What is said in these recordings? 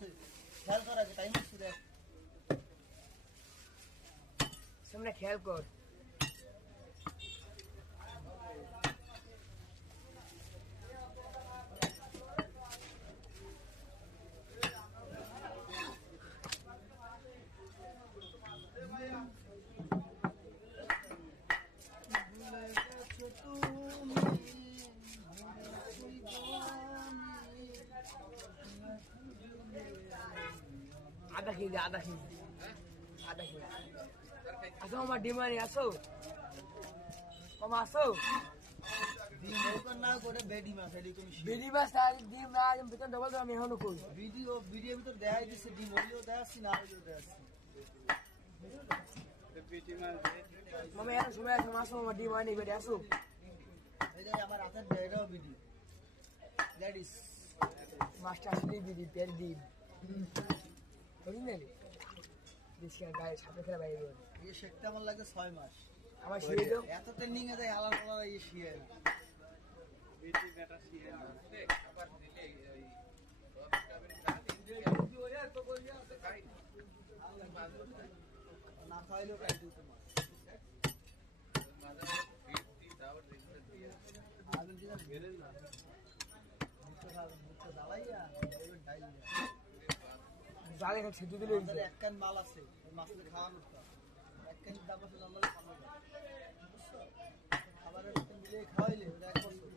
আছে খেয়াল কর আগে টাইম আছে দেখ সামনে খেয়াল কর আধা কেজি আসো আমার ডিমানি আসো মামা আসো ডিম ওরকম না করে বেডি মাছ এরকম বেরি মাছ আর ডিম না বেতন ডবল আমি এখনো কই ভিডিও ভিতর দেখাই দিচ্ছে ডিম ওইও দেখাচ্ছি না ওইও দেখাচ্ছি মামা এর সময় আসো আসো আমার ডিমানি করে আসো এই যে আমার হাতের দেখাও ভিডিও লেডিস মাছটা আসলে বিড়ি পের ডিম বুঝলেন দেশি গায়ে সাপে খেলা বাইরে এই শেকটা আমার লাগে 6 মাস আমার শিয়ে দাও এত ট্রেনিং এ যায় আলাদা আলাদা এই শিয়ে না বেটি বেটা শিয়ে না দেখ আবার দিলে ওই না খাইলেও খাই দিত মাছ আগুন দিলে বেরেন না মুখটা দাবাইয়া এবার ডাইল জালে খালি সেদ্ধ দিলে আমাদের এক কান মাল আছে ওই মাছটা খাওয়ানোর তো এক কান দাম আছে নর্মালি খাওয়ানো বুঝছো খাবারের সাথে মিলে খাওয়াইলে ওটা এক বছর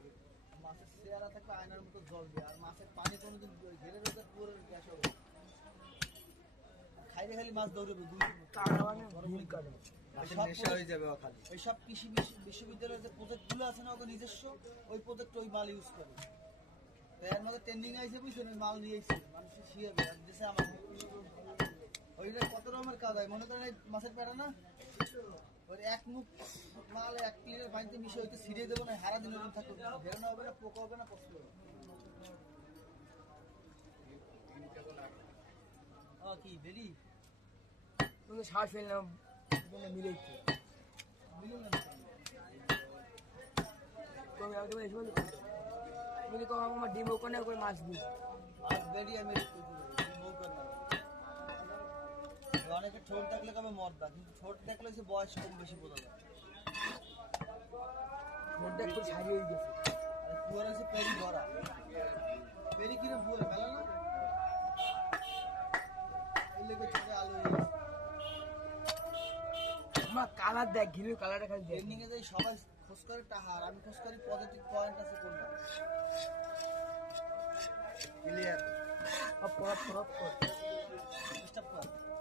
মাছের চেহারা থাকবে আয়নার মতো জল দিয়ে আর মাছের পানি কোনোদিন ঘেরে রোজা পুরো গ্যাস হবে খাইলে খালি মাছ দৌড়বে সব কৃষি বিশ্ববিদ্যালয়ের যে প্রজেক্ট গুলো আছে না ওদের নিজস্ব ওই প্রজেক্ট ওই মাল ইউজ করে এর মধ্যে ট্রেন্ডিং আইসে বুঝছেন ওই মাল নিয়ে এসেছে মানুষের শিয়াবে দেশে আমার ওইটা কত রকমের কাজ হয় মনে করেন এই মাছের পেটা না ওই এক মুখ মাল 1 লিটার পানিতে মিশে হইতে ছিড়িয়ে দেবো না হারা দিন ওরকম থাকবে বেরোনো হবে না পোকা হবে না কষ্ট হবে কি বেরি তুমি শ্বাস ফেললাম মিলে মিলুন না তুমি আমাকে এসে বলি তুমি কম আমার ডিম ওখানে করে মাছ দিই আর বেরি আমি অনেকে ঠোঁট দেখলে কবে মর্দা কিন্তু ঠোঁট দেখলে সে বয়স কম বেশি বোঝা যায় ঠোঁটটা একটু ছাড়িয়ে গেছে আর পুয়ার আছে পেরি ভরা পেরি কিনে পুয়ার মেলা না এই লেগে ছোটে আলু আমার কালার দেখ ঘিরের কালারটা খালি দেখ ট্রেনিং এ যাই সবাই খোঁজ করে টাহার আমি খোঁজ করি পজিটিভ পয়েন্ট আছে কোনটা ক্লিয়ার পরপ